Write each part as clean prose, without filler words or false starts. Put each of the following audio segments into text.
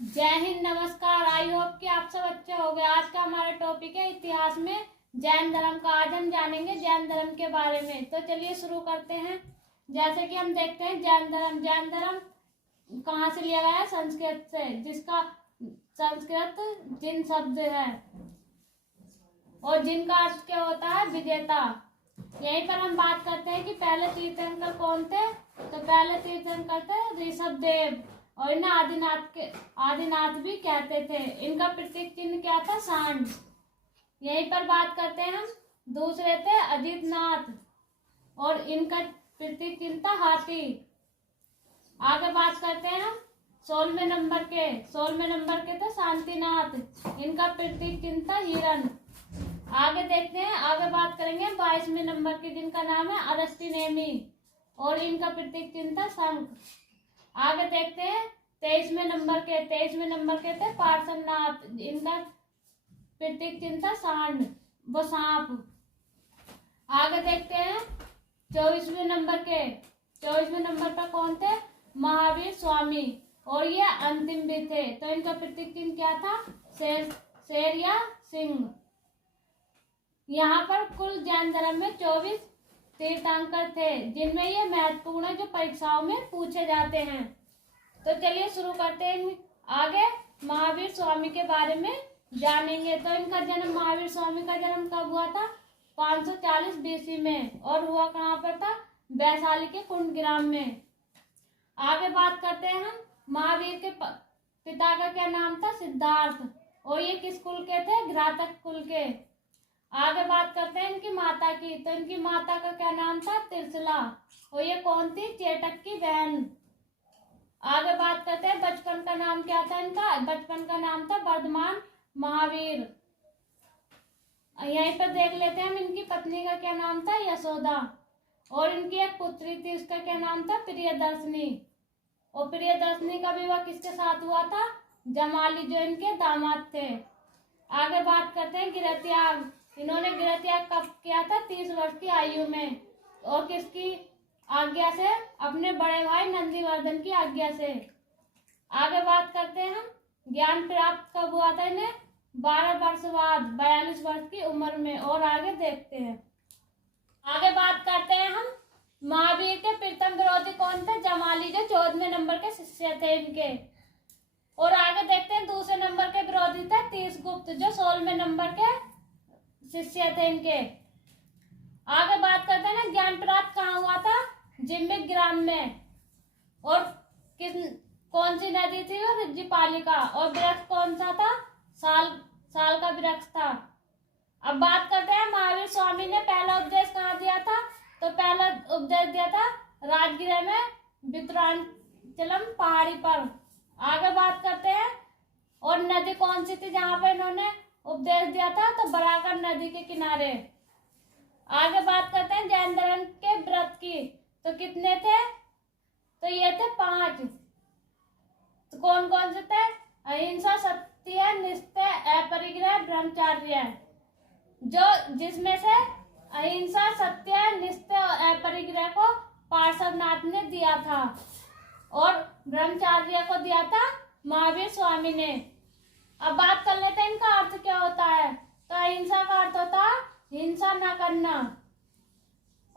जय हिंद, नमस्कार। I hope कि आप सब अच्छे हो गए। आज का हमारा टॉपिक है इतिहास में जैन धर्म का। आज हम जानेंगे जैन धर्म के बारे में। तो चलिए शुरू करते हैं। जैसे कि हम देखते हैं जैन धर्म कहाँ से लिया गया है? संस्कृत से, जिसका संस्कृत जिन शब्द है और जिनका अर्थ क्या होता है? विजेता। यहीं पर हम बात करते हैं कि पहले तीर्थंकर कौन थे। तो पहले तीर्थंकर थे ऋषभ देव, और इन्हें आदिनाथ भी कहते थे। इनका प्रतीक चिन्ह क्या था? सांड। यहीं पर बात करते हैं हम। दूसरे थे अजितनाथ, और इनका प्रतीक चिन्ह था हाथी। आगे बात करते हैं हम 16वें नंबर के थे शांतिनाथ। इनका प्रतीक चिन्ह था हिरण। आगे देखते हैं, आगे बात करेंगे 22वें नंबर के, जिनका नाम है अरस्तिनेमी, और इनका प्रतीक चिन्ह था शंख। आगे देखते हैं 23वें नंबर के थे पार्श्वनाथ। इनका प्रतीक चिन्ह था सांड, वो सांप। आगे देखते हैं 24वें नंबर पर कौन थे? महावीर स्वामी, और ये अंतिम भी थे। तो इनका प्रतीक चिन्ह क्या था? शेर या सिंह। यहाँ पर कुल जैन धर्म में 24 तीर्थंकर थे, जिनमें ये महत्वपूर्ण है, जो परीक्षाओं में पूछे जाते हैं। तो चलिए शुरू करते हैं। आगे महावीर स्वामी के बारे में जानेंगे। तो इनका जन्म, महावीर स्वामी का जन्म कब हुआ था? 540 बीसी में, और हुआ कहाँ पर था? वैशाली के कुंडग्राम में। आगे बात करते हैं हम। महावीर के पिता का क्या नाम था? सिद्धार्थ, और ये किस कुल के थे? घ्रातक कुल के। आगे बात करते हैं इनकी माता की। तो इनकी माता का क्या नाम था? त्रिशला, और ये कौन थी? चेटक की बहन। आगे बात करते हैं बचपन का नाम क्या था इनका? बचपन का नाम था वर्धमान महावीर। यहीं पर देख लेते हैं हम, इनकी पत्नी का क्या नाम था? यशोदा, और इनकी एक पुत्री थी, उसका क्या नाम था? प्रियदर्शनी। और प्रियदर्शनी का विवाह किसके साथ हुआ था? जमाली, जो इनके दामाद थे। आगे बात करते हैं गृह त्याग। इन्होंने गृह त्याग कब किया था? 30 वर्ष की आयु में, और किसकी आज्ञा से? अपने बड़े भाई नंदीवर्धन की आज्ञा से। आगे बात करते हैं हम, ज्ञान प्राप्त कब हुआ था इन्हें? 12 वर्ष बाद, 42 वर्ष की उम्र में। और आगे देखते हैं। आगे बात करते हैं हम, महावीर के प्रीतम विरोधी कौन थे? जमाली, जो 14वें नंबर के शिष्य थे इनके। और आगे देखते हैं दूसरे नंबर के विरोधी थे तीसगुप्त, जो 16वें नंबर के शिष्य थे इनके। आगे बात करते हैं ना, ज्ञान प्राप्त कहाँ हुआ था? जिम्बिक ग्राम में। और कौन सी नदी थी? वो रिज्जिपालिका। और वृक्ष कौन सा था? साल का वृक्ष था। अब बात करते हैं महावीर स्वामी ने पहला उपदेश कहाँ दिया था? तो पहला उपदेश दिया था राजगृह में, वितरांचलम पहाड़ी पर। आगे बात करते हैं, और नदी कौन सी थी जहां पर इन्होंने उपदेश दिया था? तो बराकर नदी के किनारे। आगे बात करते हैं जैन धर्म के व्रत की। तो कितने थे? तो ये थे 5। तो कौन कौन से थे? अहिंसा, सत्य, निष्ठा, अपरिग्रह, ब्रह्मचर्य। जिसमें से अहिंसा, सत्य, निष्ठा और अपरिग्रह को पार्श्वनाथ ने दिया था, और ब्रह्मचर्य को दिया था महावीर स्वामी ने। अब बात कर लेते हैं इनका अर्थ क्या होता है। तो अहिंसा का अर्थ होता है हिंसा न करना।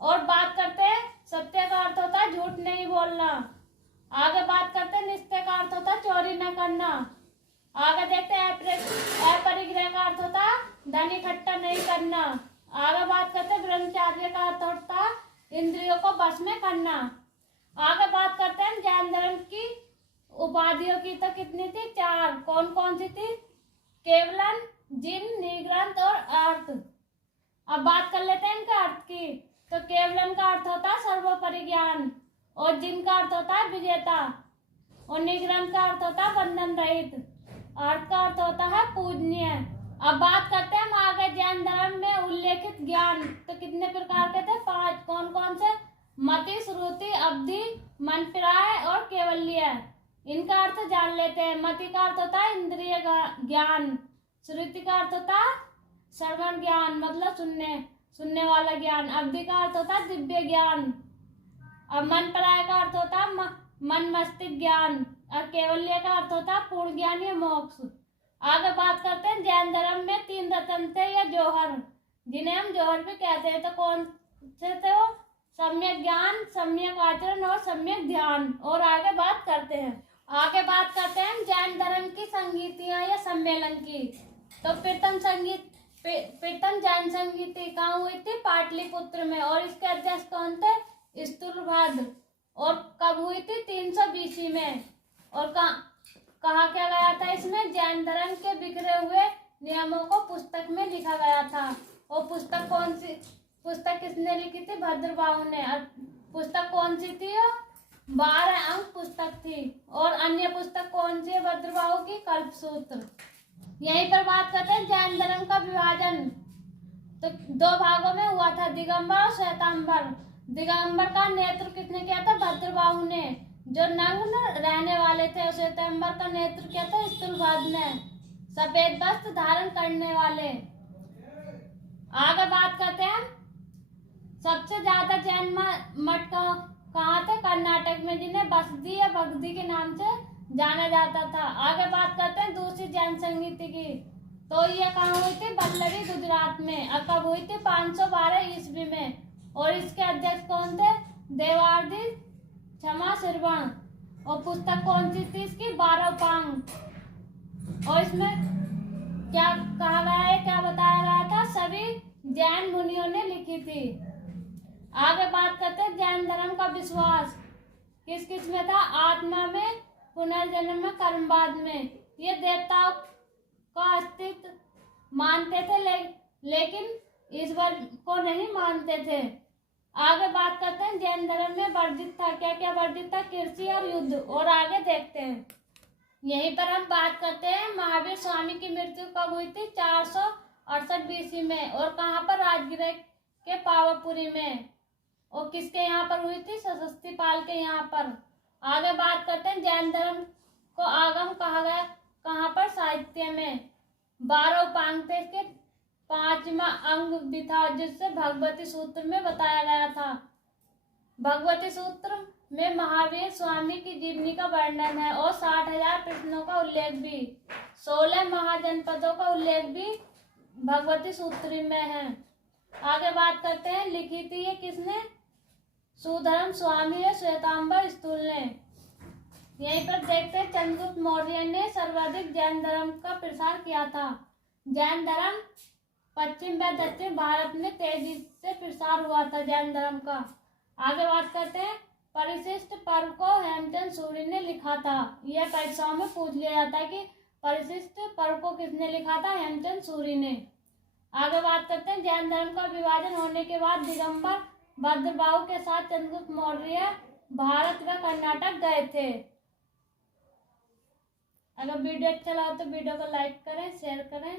और बात करते हैं सत्य का अर्थ होता है झूठ नहीं बोलना। आगे बात करते हैं निष्ठा का अर्थ होता है चोरी न करना। आगे देखते हैं अपरिग्रह का अर्थ होता है धन इकट्ठा नहीं करना। आगे बात करते हैं ब्रह्मचर्य का अर्थ होता है इंद्रियों को वश में करना। आगे बात करते हैं जैन धर्म की उपाधियों की। तो कितनी थी? 4। कौन कौन सी थी? केवलन, जिन, निग्रंथ और अर्थ। अब बात कर लेते हैं इनके अर्थ की। तो केवलन का अर्थ होता है सर्वोपरि ज्ञान, और जिन का अर्थ होता है विजेता, और निग्रंथ का अर्थ होता है बंधन रहित, अर्थ का अर्थ होता है पूजनीय। अब बात करते हैं हम आगे जैन धर्म में उल्लेखित ज्ञान। तो कितने प्रकार के थे? 5। कौन कौन से? मति, श्रुति, अवधि, मनप्राय और केवल्य। इनका अर्थ जान लेते हैं। मति का अर्थ होता है इंद्रिय ज्ञान। श्रुति का अर्थ होता है श्रवण ज्ञान, मतलब सुनने वाला ज्ञान। अवधि का अर्थ होता है दिव्य ज्ञान। अब मनप्राय का अर्थ होता है मन मस्तिष्क ज्ञान, और कैवल्य का अर्थ होता है पूर्ण ज्ञान या मोक्ष। आगे बात करते हैं जैन धर्म में 3 रत्न थे या जौहर, जिन्हें हम जौहर भी कहते हैं। तो कौन से थे वो? सम्यक ज्ञान, सम्यक आचरण और सम्यक ध्यान। और आगे बात करते हैं हम जैन धर्म की संगीतियां या सम्मेलन की। तो प्रथम जैन संगीति कहाँ हुई थी? पाटलिपुत्र में। और इसके अध्यक्ष कौन थे? स्तुलभद्र। और कब हुई थी? 300 BC में। और कहा क्या गया था इसमें? जैन धर्म के बिखरे हुए नियमों को पुस्तक में लिखा गया था। और पुस्तक कौन सी? पुस्तक किसने लिखी थी? भद्रबाहु ने। और पुस्तक कौन सी थी? 12 अंक पुस्तक थी। और अन्य पुस्तक कौन सी है भद्रबाहु की? कल्पसूत्र। यहीं पर बात करते हैं जैन धर्म का विभाजन। तो 2 भागों में हुआ था, दिगंबर और श्वेतांबर। दिगंबर का नेतृत्व किसने किया था? भद्रबाहु ने, जो नग्न रहने वाले थे। श्वेतांबर का नेतृत्व किया था स्तुलभद्र ने, सफेद वस्त्र धारण करने वाले। आगे बात करते हैं सबसे ज्यादा जैन मठ कहाँ थे? कर्नाटक में, जिन्हें बसदी या भगदी के नाम से जाना जाता था। आगे बात करते हैं दूसरी जैन संगीति की। तो ये कहाँ हुई थी? बल्लरी, गुजरात में। और कब हुई थी? 512 ईस्वी में। और इसके अध्यक्ष कौन थे? देवार्दी क्षमा श्रवण। और पुस्तक कौन सी थी इसकी? 12 उपांग। और इसमें क्या कहा गया है, क्या बताया गया था? सभी जैन मुनियों ने लिखी थी। आगे बात करते हैं जैन धर्म का विश्वास किस किस में था? आत्मा में, पुनर्जन्म में, कर्मवाद में। ये देवताओं का अस्तित्व मानते थे लेकिन ईश्वर को नहीं मानते थे। आगे बात करते हैं जैन धर्म में वर्जित था, क्या क्या वर्जित था? कृषि और युद्ध। और आगे देखते हैं यहीं पर हम बात करते हैं महावीर स्वामी की मृत्यु कब हुई थी? 468 BC में। और कहाँ पर? राजगीर के पावापुरी में। और किसके यहाँ पर हुई थी? सशस्तिपाल के यहाँ पर। आगे बात करते हैं जैन धर्म को आगम कहा गया कहाँ पर? साहित्य में। 12 उपांग थे, इसके 5वां अंग भी था, जिससे भगवती सूत्र में बताया गया था। भगवती सूत्र में महावीर स्वामी की जीवनी का वर्णन है और 60,000 प्रश्नों का उल्लेख भी, 16 महाजनपदों का उल्लेख भी भगवती सूत्र में है। आगे बात करते हैं लिखी थी ये किसने? सुधर्म स्वामी या श्वेतांबर स्थूल ने। यहीं पर देखते हैं चंद्रगुप्त मौर्य ने सर्वाधिक जैन धर्म का प्रसार किया था। जैन धर्म पश्चिम व दक्षिण भारत में तेजी से प्रसार हुआ था जैन धर्म का। आगे बात करते हैं परिशिष्ट पर्व को हेमचंद सूरी ने लिखा था। यह परीक्षाओं में पूछ लिया जाता है कि परिशिष्ट पर्व को किसने लिखा था? हेमचंद सूरी ने। आगे बात करते हैं जैन धर्म का विभाजन होने के बाद दिगंबर भद्रबाहु के साथ चंद्रगुप्त मौर्य भारत व कर्नाटक गए थे। अगर वीडियो अच्छा लगा तो वीडियो को लाइक करें, शेयर करें।